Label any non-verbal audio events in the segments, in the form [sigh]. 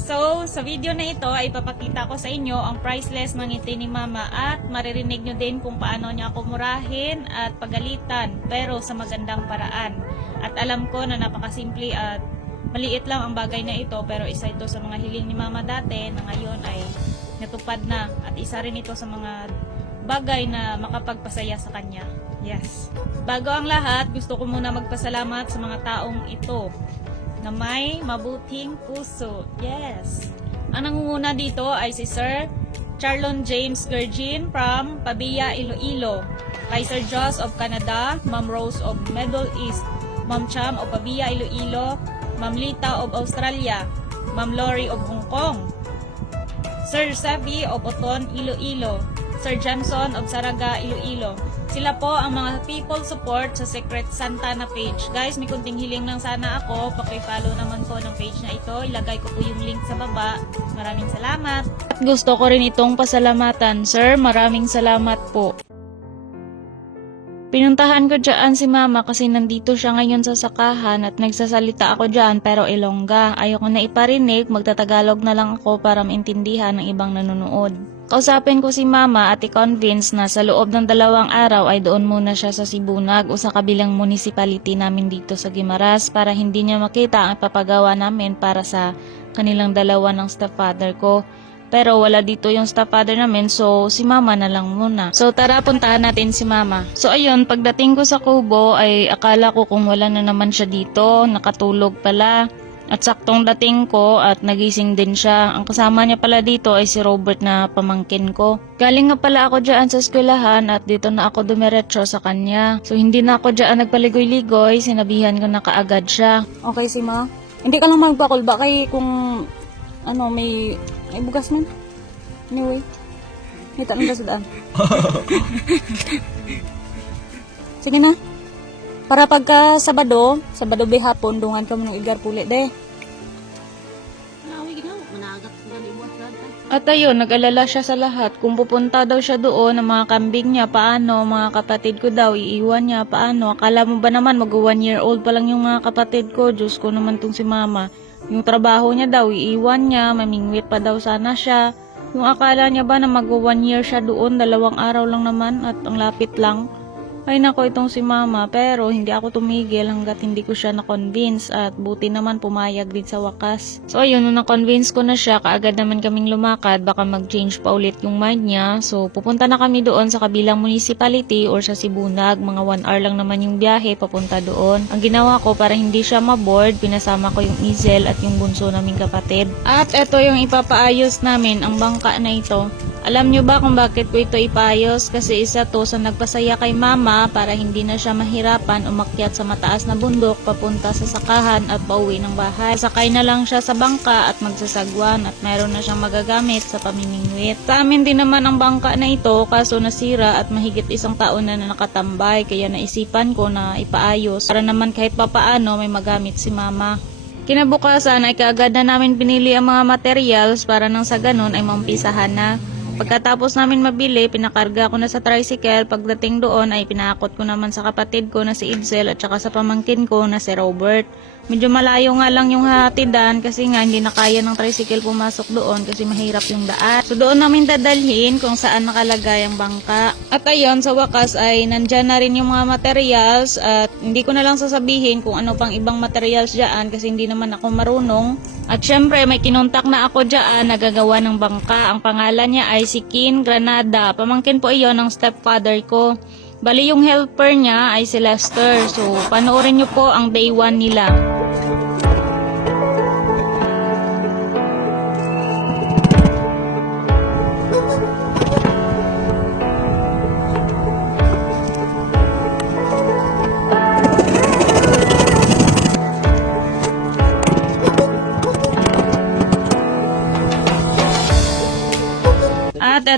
So, sa video na ito ay papakita ko sa inyo ang priceless ng ngiti ni Mama at maririnig nyo din kung paano niya ako murahin at pagalitan pero sa magandang paraan. At alam ko na napakasimple at maliit lang ang bagay na ito pero isa ito sa mga hiling ni Mama dati na ngayon ay natupad na at isa rin ito sa mga bagay na makapagpasaya sa kanya. Yes. Bago ang lahat, gusto ko muna magpasalamat sa mga taong ito na may mabuting puso. Yes. Ang nangunguna dito ay si Sir Charlon James Gergin from Pabia, Iloilo. Kay Sir Joss of Canada, Ma'am Rose of Middle East, Ma'am Cham of Pabia, Iloilo, Ma'am Lita of Australia, Ma'am Lori of Hong Kong, Sir Savi of Oton, Iloilo, Sir Johnson of Saraga, Iloilo. Sila po ang mga people support sa Secret Santana page. Guys, may kunting hiling lang sana ako. Paki-follow naman po ng page na ito. Ilagay ko po yung link sa baba. Maraming salamat. At gusto ko rin itong pasalamatan. Sir, maraming salamat po. Pinuntahan ko dyan si mama kasi nandito siya ngayon sa sakahan at nagsasalita ako dyan pero ilongga. Ayoko na iparinig, magtatagalog na lang ako para maintindihan ng ibang nanonood. Kausapin ko si mama at i-convince na sa loob ng dalawang araw ay doon muna siya sa Sibunag o sa kabilang municipality namin dito sa Gimaras para hindi niya makita ang ipapagawa namin para sa kanilang dalawa ng stepfather ko. Pero wala dito yung stepfather namin so si mama na lang muna. So tara puntahan natin si mama. So ayun, pagdating ko sa kubo ay akala ko kung wala na naman siya dito, nakatulog pala. At saktong dating ko at nagising din siya. Ang kasama niya pala dito ay si Robert na pamangkin ko. Galing nga pala ako dyan sa eskwelahan at dito na ako dumiretso sa kanya. So hindi na ako dyan nagpaligoy-ligoy, sinabihan ko na kaagad siya. Okay si ma. Hindi ka lang magpakul ba kay kung ano may may bugas man. Anyway. May tanong ka sa daan. [laughs] Sige na. Para pagka Sabado, Sabado bihapon, dungan ka mo ng igar puli de. At ayun, nag-alala siya sa lahat. Kung pupunta daw siya doon, ang mga kambing niya, paano, mga kapatid ko daw, iiwan niya, paano. Akala mo ba naman, mag one year old pa lang yung mga kapatid ko, Diyos ko naman tong si mama. Yung trabaho niya daw, iiwan niya, mamingwit pa daw sana siya. Yung akala niya ba na mag one year siya doon, dalawang araw lang naman at ang lapit lang. Ay nako itong si mama pero hindi ako tumigil hanggat hindi ko siya na-convince at buti naman pumayag din sa wakas. So ayun, nung na-convince ko na siya, kaagad naman kaming lumakad, baka mag-change pa ulit yung mind niya. So pupunta na kami doon sa kabilang municipality or sa Sibunag, mga 1 hour lang naman yung biyahe papunta doon. Ang ginawa ko para hindi siya maboard, pinasama ko yung Izel at yung bunso naming kapatid. At ito yung ipapaayos namin, ang bangka na ito. Alam nyo ba kung bakit ko ito ipayos? Kasi isa to sa nagpasaya kay mama para hindi na siya mahirapan umakyat sa mataas na bundok papunta sa sakahan at pauwi ng bahay. Sakay na lang siya sa bangka at magsasagwan at meron na siyang magagamit sa pamimingwit. Sa amin din naman ang bangka na ito kaso nasira at mahigit isang taon na, na nakatambay kaya naisipan ko na ipaayos para naman kahit papaano may magamit si mama. Kinabukasan ay kaagad na namin pinili ang mga materials para nang sa ganun ay mampisahan na. Pagkatapos namin mabili, pinakarga ko na sa tricycle. Pagdating doon ay pinakot ko naman sa kapatid ko na si Idsel at saka sa pamangkin ko na si Robert. Medyo malayo nga lang yung hatidan kasi nga hindi na kaya ng tricycle pumasok doon kasi mahirap yung daan. So doon namin dadalhin kung saan nakalagay ang bangka. At ayun, sa wakas ay nandyan na rin yung mga materials at hindi ko na lang sasabihin kung ano pang ibang materials dyan kasi hindi naman ako marunong. At syempre, may kinontak na ako dyan na gagawa ng bangka. Ang pangalan niya ay si Kin Granada. Pamangkin po iyon ng stepfather ko. Bali yung helper niya ay si Lester. So, panoorin niyo po ang day 1 nila.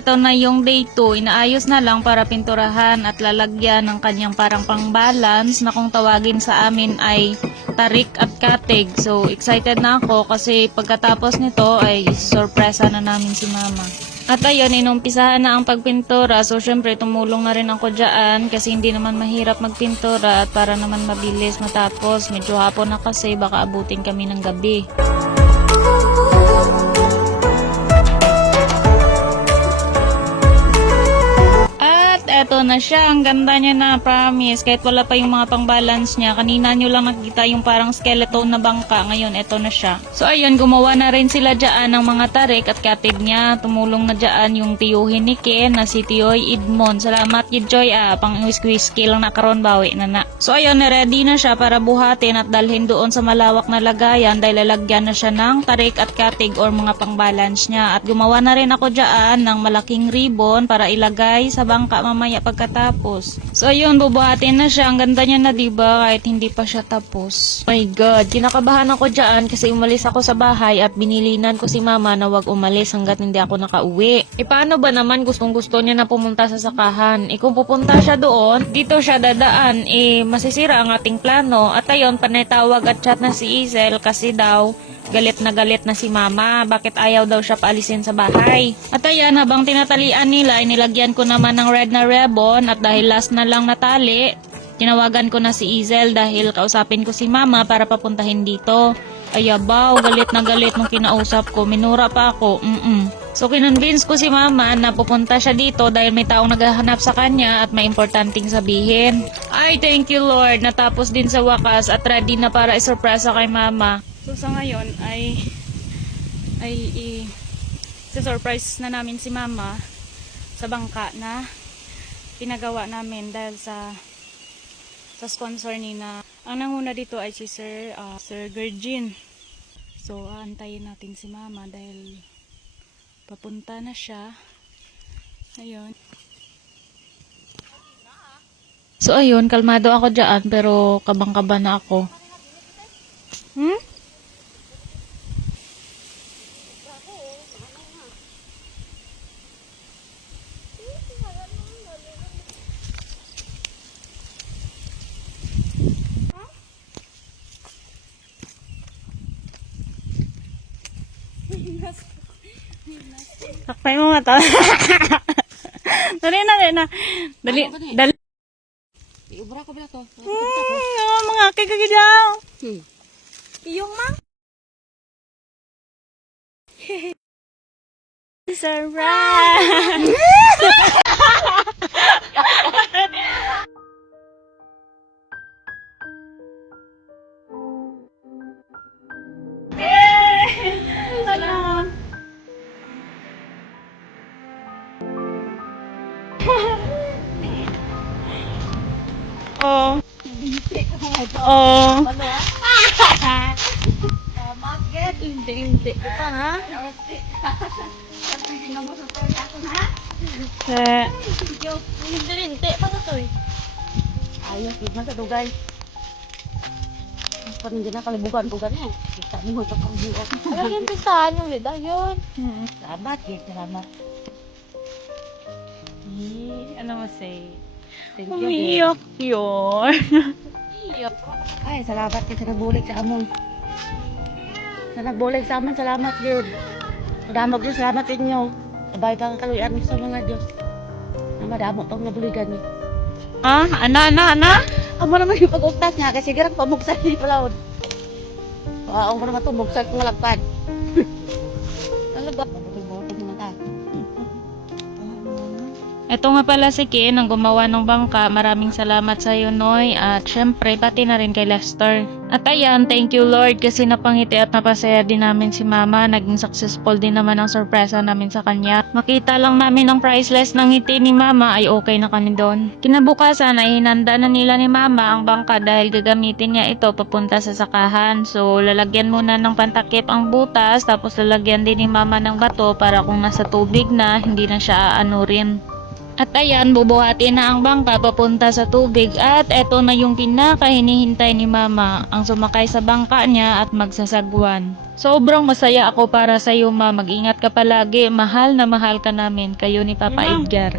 Eto na yung day 2, inaayos na lang para pinturahan at lalagyan ng kanyang parang pang-balance na kung tawagin sa amin ay tarik at katig. So excited na ako kasi pagkatapos nito ay sorpresa na namin si mama. At ayun, inumpisahan na ang pagpintura. So, syempre, tumulong na rin ako dyan kasi hindi naman mahirap magpintura at para naman mabilis matapos. Medyo hapon na kasi, baka abutin kami ng gabi. Eto na siya, ang ganda niya na, promise. Kahit wala pa yung mga pang-balance niya, kanina nyo lang nakita yung parang skeleton na bangka. Ngayon, eto na siya. So ayun, gumawa na rin sila dyan ng mga tarik at katig niya. Tumulong na dyan yung tiyuhin ni Ken na si Tiyoy Idmon. Salamat yun, Joy, ah. Pang whiskey lang na karon bawi na na. So ayun, ready na siya para buhatin at dalhin doon sa malawak na lagayan dahil lalagyan na siya ng tarik at katig or mga pang-balance niya. At gumawa na rin ako dyan ng malaking ribbon para ilagay sa bangka mamaya pagkatapos. So ayun, bubuhatin na siya. Ang ganda niya na diba kahit hindi pa siya tapos. My God, kinakabahan ako dyan kasi umalis ako sa bahay at binilinan ko si mama na wag umalis hanggat hindi ako nakauwi. E paano ba naman gustong gusto niya na pumunta sa sakahan? E kung pupunta siya doon, dito siya dadaan, eh masisira ang ating plano. At ayun, panay-tawag at chat na si Isel kasi daw galit na galit na si mama. Bakit ayaw daw siya paalisin sa bahay? At ayan, habang tinatalian nila, ay nilagyan ko naman ng red na ribbon at dahil last na lang natali, tinawagan ko na si Izel dahil kausapin ko si mama para papuntahin dito. Ay abaw, galit na galit nung kinausap ko. Minura pa ako. Mm-mm. So kinonvince ko si mama na pupunta siya dito dahil may taong naghahanap sa kanya at may importanteng sabihin. Ay, thank you Lord. Natapos din sa wakas at ready na para isurpresa kay mama. So sa ngayon ay ay i surprise na namin si mama sa bangka na pinagawa namin dahil sa sa sponsor ni na ang nanguna dito ay si Sir ah, Sir Virgin. So aantayin natin si mama dahil papunta na siya. Ayun. So ayun, kalmado ako dyan pero kabang-kaba na ako. Hmm? Takpay mo nga to. [laughs] dali na, dali na. Dali, dali. Iubra ko ba to? Hmm, oh, mga kagagadaw. Hmm. Iyong mang. [laughs] Surprise! Salamat. Oh. [laughs] Hindi, hindi. Pa, ha? Eh, hindi, hindi. Paano to eh? Ayos, yun man sa dugay. Parang hindi na kalibugan ko gano'n. Kita mo ito pang buwan. Alam yung pisahan yung vida yun. Hmm. Salamat, yes, salamat. Ano mo say? Thank you, [laughs] Ay, salamat kayo sa nagbulig sa amon. Sa nagbulig sa amon, salamat yun. Madamag yun, salamat inyo. Sabay kang kaluyan sa mga Diyos. Na madamo pang nabuligan niyo. ah, ana, ana, ana? Amo naman yung pag-ugtas niya kasi garang pamuksan ni Palaod. Wow, mo naman ito, buksan ko malagpad. Ano ba? Ito nga pala si Ken, ang gumawa ng bangka. Maraming salamat sa iyo, Noy. At syempre, pati na rin kay Lester. At ayan, thank you Lord kasi napangiti at napasaya din namin si Mama. Naging successful din naman ang sorpresa namin sa kanya. Makita lang namin ang priceless ng ngiti ni Mama ay okay na kami doon. Kinabukasan ay hinanda na nila ni Mama ang bangka dahil gagamitin niya ito papunta sa sakahan. So, lalagyan muna ng pantakip ang butas tapos lalagyan din ni Mama ng bato para kung nasa tubig na, hindi na siya aanurin. At ayan, bubuhatin na ang bangka papunta sa tubig. At eto na yung pinakahinihintay ni mama, ang sumakay sa bangka niya at magsasagwan. Sobrang masaya ako para sa iyo ma, mag-ingat ka palagi, mahal na mahal ka namin, kayo ni Papa Edgar.